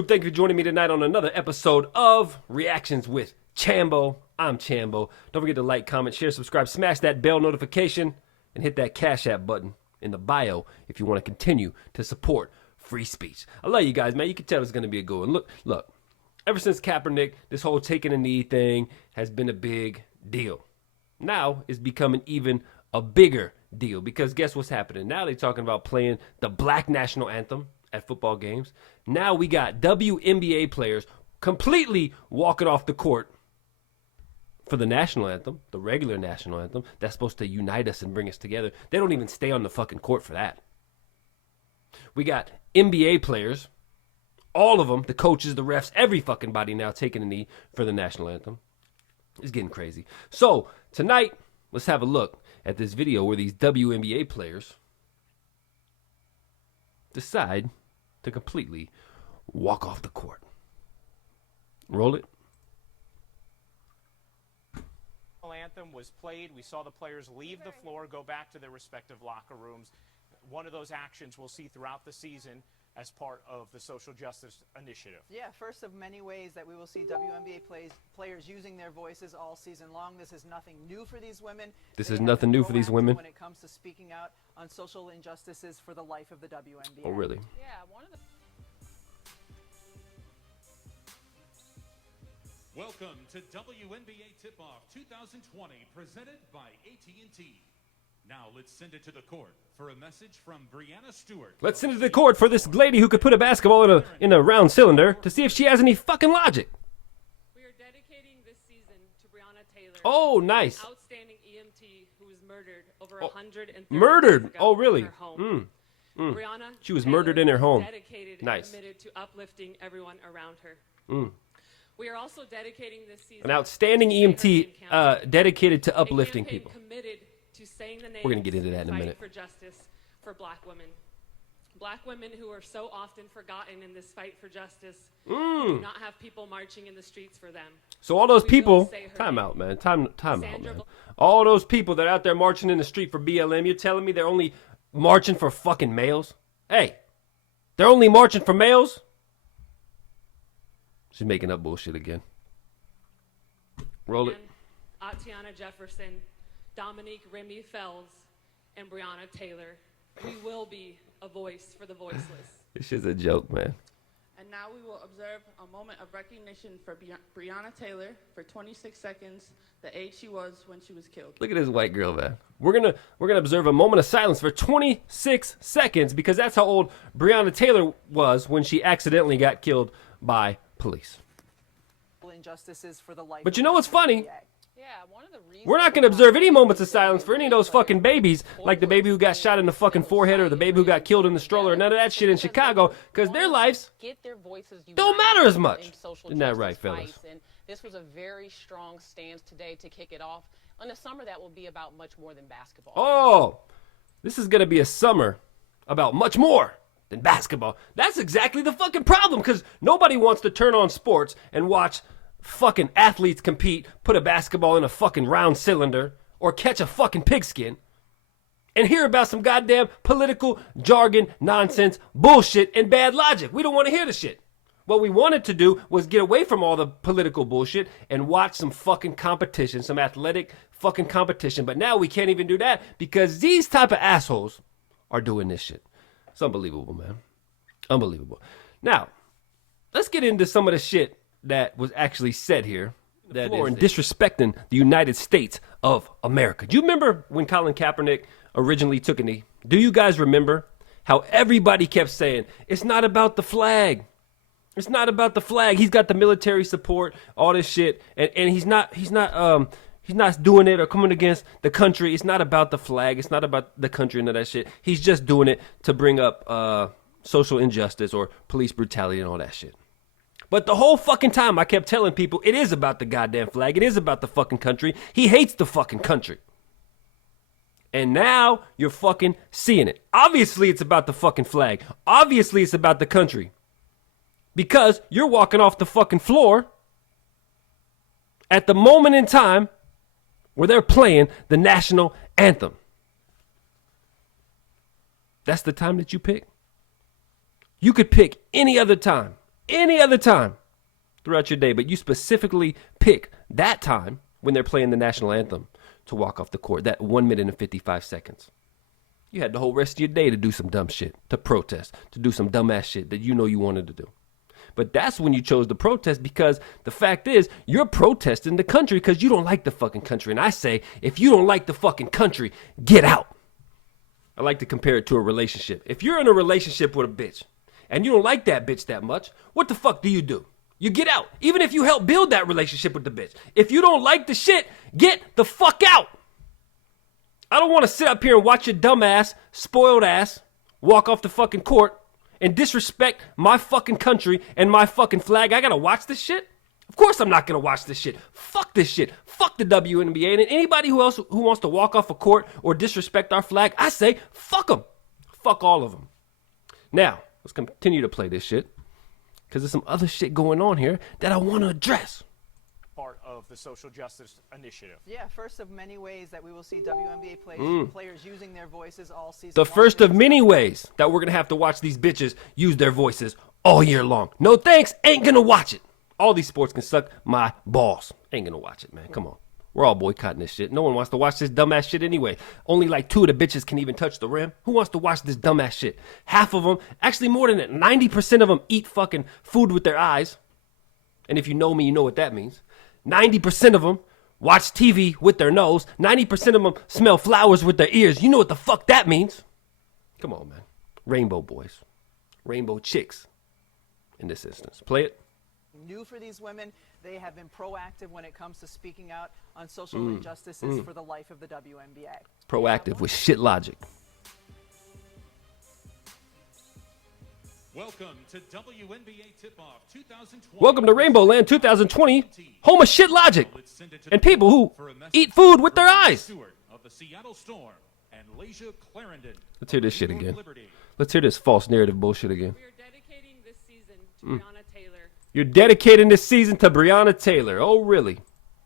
Troop, thank you for joining me tonight on another episode of Reactions with Chambo. I'm Chambo. Don't forget to like, comment, share, subscribe, smash that bell notification, and hit that Cash App button in the bio if you want to continue to support free speech. I love you guys, man. You can tell it's going to be a good one. Look. Ever since Kaepernick, this whole taking a knee thing has been a big deal. Now it's becoming even a bigger deal because guess what's happening? Now they're talking about playing the Black National Anthem at football games. Now we got WNBA players completely walking off the court for the national anthem, the regular national anthem. That's supposed to unite us and bring us together. They don't even stay on the fucking court for that. We got NBA players, all of them, the coaches, the refs, every fucking body now taking a knee for the national anthem. It's getting crazy. So tonight, let's have a look at this video where these WNBA players decide to completely walk off the court. Roll it. Anthem was played. We saw the players leave the floor, go back to their respective locker rooms. One of those actions we'll see throughout the season as part of the social justice initiative. Yeah, first of many ways that we will see WNBA players using their voices all season long. This is nothing new for these women. This is nothing new for these women. When it comes to speaking out on social injustices for the life of the WNBA. Oh, really? Yeah, one of the... Welcome to WNBA Tip-Off 2020, presented by AT&T. Now let's send it to the court for a message from Brianna Stewart. Let's send it to the court for this lady who could put a basketball in a round cylinder to see if she has any fucking logic. We are dedicating this season to Breonna Taylor. Oh, nice. Outstanding EMT who was murdered over 130 murdered? years ago Oh, really? in her home. Breonna She was Taylor murdered in her home. Dedicated Nice. and committed to uplifting everyone around her. We are also dedicating this season An outstanding to Save Her EMT Name Counts, dedicated to a uplifting campaign people. committed to saying the names We're gonna get into that in a and fighting minute. for justice for black women. Black women who are so often forgotten in this fight for justice, who do not have people marching in the streets for them. So all those We will people, say her time name. out, man. Time out, Sandra man. All those people that are out there marching in the street for BLM, you're telling me they're only marching for fucking males? Hey, they're only marching for males? She's making up bullshit again. Roll it. Atiana Jefferson, Dominique Remy Fells, and Breonna Taylor. We will be a voice for the voiceless. This shit's a joke, man. And now we will observe a moment of recognition for Breonna Taylor for 26 seconds, the age she was when she was killed. Look at this white girl, man. We're gonna observe a moment of silence for 26 seconds because that's how old Breonna Taylor was when she accidentally got killed by police. Injustices for the life. But you know what's funny? Yeah, one of the reasons We're not going to observe any moments of silence for any of those fucking babies, like the baby who got shot in the fucking forehead or the baby who got killed in the stroller, none of that shit in Chicago, because their lives get their voices don't matter as much. Isn't that right, fellas? And this was a very strong stance today to kick it off. In the summer, that will be about much more than basketball. Oh, this is going to be a summer about much more than basketball. That's exactly the fucking problem, because nobody wants to turn on sports and watch fucking athletes compete, put a basketball in a fucking round cylinder, or catch a fucking pigskin, and hear about some goddamn political jargon, nonsense, bullshit, and bad logic. We don't want to hear the shit. What we wanted to do was get away from all the political bullshit and watch some fucking competition, some athletic fucking competition. But now we can't even do that because these type of assholes are doing this shit. It's unbelievable, man. Unbelievable. Now, let's get into some of the shit that was actually said here that is disrespecting the United States of America. Do you remember when Colin Kaepernick originally took a knee? Do you guys remember how everybody kept saying, it's not about the flag. It's not about the flag. He's got the military support, all this shit, and he's not doing it or coming against the country. It's not about the flag. It's not about the country and all that shit. He's just doing it to bring up social injustice or police brutality and all that shit. But the whole fucking time I kept telling people it is about the goddamn flag. It is about the fucking country. He hates the fucking country. And now you're fucking seeing it. Obviously it's about the fucking flag. Obviously it's about the country. Because you're walking off the fucking floor at the moment in time where they're playing the national anthem. That's the time that you pick. You could pick any other time. any other time throughout your day, but you specifically pick that time when they're playing the national anthem to walk off the court, that 1 minute and 55 seconds. You had the whole rest of your day to do some dumb shit, to protest, to do some dumbass shit that you know you wanted to do. But that's when you chose to protest, because the fact is you're protesting the country because you don't like the fucking country. And I say, if you don't like the fucking country, get out. I like to compare it to a relationship. If you're in a relationship with a bitch and you don't like that bitch that much, what the fuck do? You get out. Even if you help build that relationship with the bitch. If you don't like the shit, get the fuck out. I don't want to sit up here and watch your dumb ass, spoiled ass, walk off the fucking court and disrespect my fucking country and my fucking flag. I gotta watch this shit? Of course I'm not gonna watch this shit. Fuck this shit. Fuck the WNBA. And anybody who wants to walk off a court or disrespect our flag, I say, fuck them. Fuck all of them. Now, let's continue to play this shit, because there's some other shit going on here that I want to address. Part of the social justice initiative. Yeah, first of many ways that we will see WNBA players using their voices all season The long. first of many ways that we're going to have to watch these bitches use their voices all year long. No thanks, ain't going to watch it. All these sports can suck my balls. Ain't going to watch it, man. Come on. We're all boycotting this shit. No one wants to watch this dumbass shit anyway. Only like 2 of the bitches can even touch the rim. Who wants to watch this dumbass shit? Half of them, actually more than that, 90% of them eat fucking food with their eyes. And if you know me, you know what that means. 90% of them watch TV with their nose. 90% of them smell flowers with their ears. You know what the fuck that means. Come on, man. Rainbow boys. Rainbow chicks in this instance. Play it. New for these women, they have been proactive when it comes to speaking out on social injustices for the life of the WNBA. Proactive with shit logic. Welcome to WNBA Tip-Off 2020. Welcome to Rainbow Land 2020, home of shit logic and people who eat food with their eyes. Stewart of the Seattle Storm and Lasia Clarendon. Let's hear this shit of New again. York Liberty. Let's hear this false narrative bullshit again. We are dedicating this season to Breonna Taylor, You're dedicating this season to Breonna Taylor. Oh, really?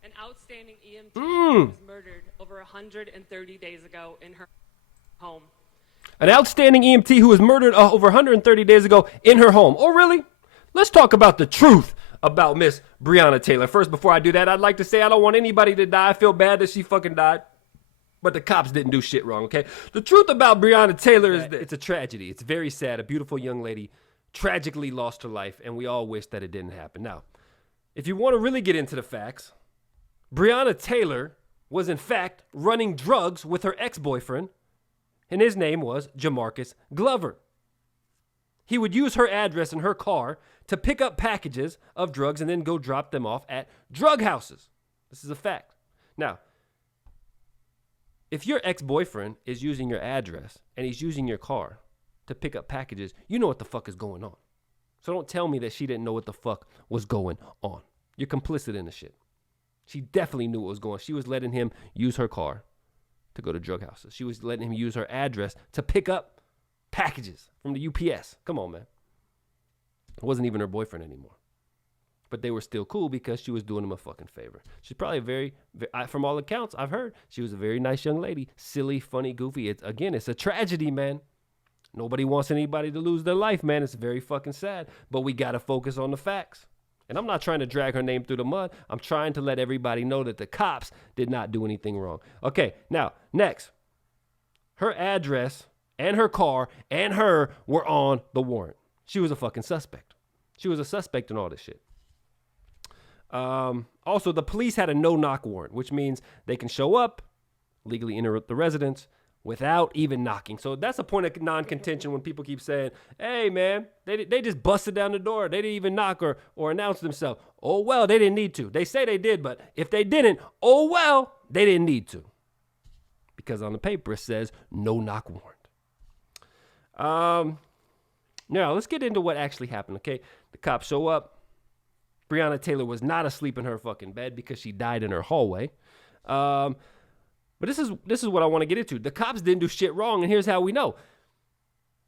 an outstanding EMT who was murdered over 130 days ago in her home. An outstanding EMT who was murdered over 130 days ago in her home. Oh, really? Let's talk about the truth about Miss Breonna Taylor. First, before I do that, I'd like to say I don't want anybody to die. I feel bad that she fucking died. But the cops didn't do shit wrong, okay? The truth about Breonna Taylor is that it's a tragedy. It's very sad. A beautiful young lady tragically lost her life, and we all wish that it didn't happen. Now, if you want to really get into the facts, Breonna Taylor was, in fact, running drugs with her ex-boyfriend, and his name was Jamarcus Glover. He would use her address in her car to pick up packages of drugs and then go drop them off at drug houses. This is a fact. Now, if your ex-boyfriend is using your address and he's using your car to pick up packages, you know what the fuck is going on. So don't tell me that she didn't know what the fuck was going on. You're complicit in the shit. She definitely knew what was going on. She was letting him use her car to go to drug houses. She was letting him use her address to pick up packages from the UPS. Come on, man. It wasn't even her boyfriend anymore. But they were still cool because she was doing him a fucking favor. She's probably very, from all accounts I've heard, she was a very nice young lady. Silly, funny, goofy. It's a tragedy, man. Nobody wants anybody to lose their life, man. It's very fucking sad. But we got to focus on the facts. And I'm not trying to drag her name through the mud. I'm trying to let everybody know that the cops did not do anything wrong. Okay, now, next. Her address and her car and her were on the warrant. She was a fucking suspect. She was a suspect in all this shit. Also, the police had a no-knock warrant, which means they can show up, legally enter the residence, without even knocking. So that's a point of non-contention when people keep saying, hey, man, they just busted down the door. They didn't even knock or announce themselves. Oh, well, they didn't need to. They say they did, but if they didn't, oh, well, they didn't need to. Because on the paper it says no-knock warrant. Now, let's get into what actually happened, okay? The cops show up. Breonna Taylor was not asleep in her fucking bed because she died in her hallway. But this is what I want to get into. The cops didn't do shit wrong, and here's how we know.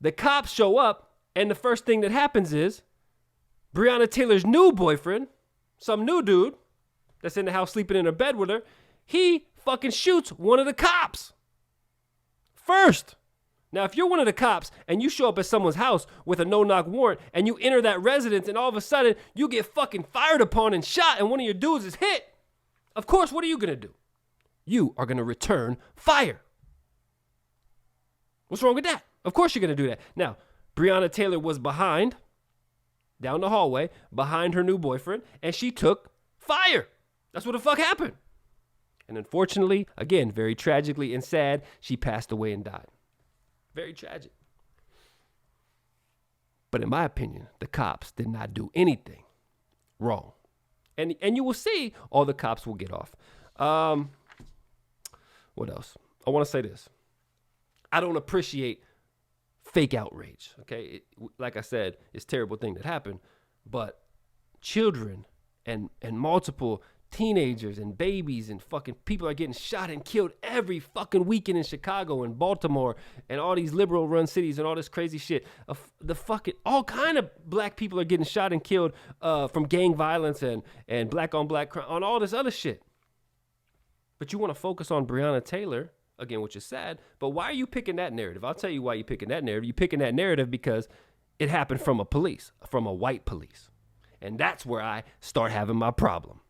The cops show up, and the first thing that happens is Breonna Taylor's new boyfriend, some new dude that's in the house sleeping in her bed with her, he fucking shoots one of the cops. First. Now, if you're one of the cops and you show up at someone's house with a no-knock warrant and you enter that residence and all of a sudden you get fucking fired upon and shot and one of your dudes is hit, of course, what are you going to do? You are going to return fire. What's wrong with that? Of course you're going to do that. Now, Breonna Taylor was behind, down the hallway, behind her new boyfriend, and she took fire. That's what the fuck happened. And unfortunately, again, very tragically and sad, she passed away and died. Very tragic. But in my opinion, the cops did not do anything wrong. And you will see all the cops will get off. What else? I want to say this. I don't appreciate fake outrage, okay? Like I said, it's a terrible thing that happened. But children and multiple teenagers and babies and fucking people are getting shot and killed every fucking weekend in Chicago and Baltimore and all these liberal run cities and all this crazy shit. All kind of black people are getting shot and killed from gang violence and black on black crime, on all this other shit. But you want to focus on Breonna Taylor, again, which is sad, but why are you picking that narrative? I'll tell you why you're picking that narrative. You're picking that narrative because it happened from a white police. And that's where I start having my problem.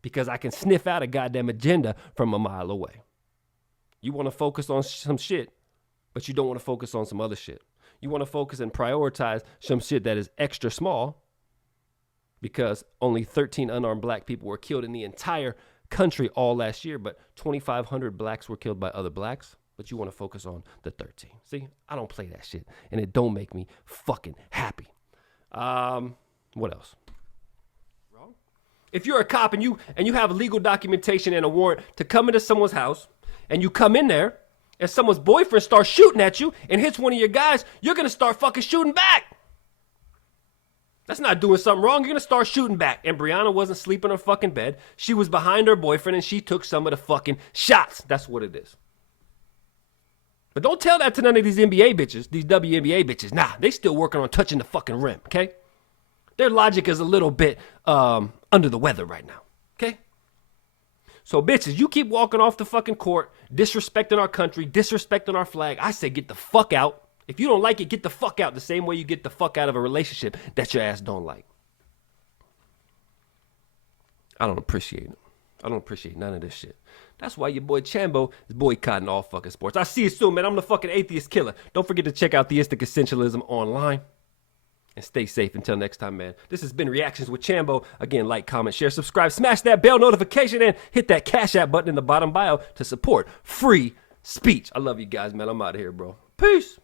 Because I can sniff out a goddamn agenda from a mile away. You want to focus on some shit, but you don't want to focus on some other shit. You want to focus and prioritize some shit that is extra small because only 13 unarmed black people were killed in the entire country all last year, but 2,500 blacks were killed by other blacks. But you want to focus on the 13. See, I don't play that shit, and it don't make me fucking happy. What else? If you're a cop and you have legal documentation and a warrant to come into someone's house and you come in there and someone's boyfriend starts shooting at you and hits one of your guys, you're going to start fucking shooting back. That's not doing something wrong. You're going to start shooting back. And Breonna wasn't sleeping in her fucking bed. She was behind her boyfriend and she took some of the fucking shots. That's what it is. But don't tell that to none of these NBA bitches, these WNBA bitches. Nah, they still working on touching the fucking rim, okay? Their logic is a little bit under the weather right now, okay? So, bitches, you keep walking off the fucking court, disrespecting our country, disrespecting our flag. I say get the fuck out. If you don't like it, get the fuck out the same way you get the fuck out of a relationship that your ass don't like. I don't appreciate it. I don't appreciate none of this shit. That's why your boy Chambo is boycotting all fucking sports. I see you soon, man. I'm the fucking atheist killer. Don't forget to check out Theistic Essentialism online. And stay safe until next time, man. This has been Reactions with Chambo. Again, like, comment, share, subscribe, smash that bell notification, and hit that Cash App button in the bottom bio to support free speech. I love you guys, man. I'm out of here, bro. Peace.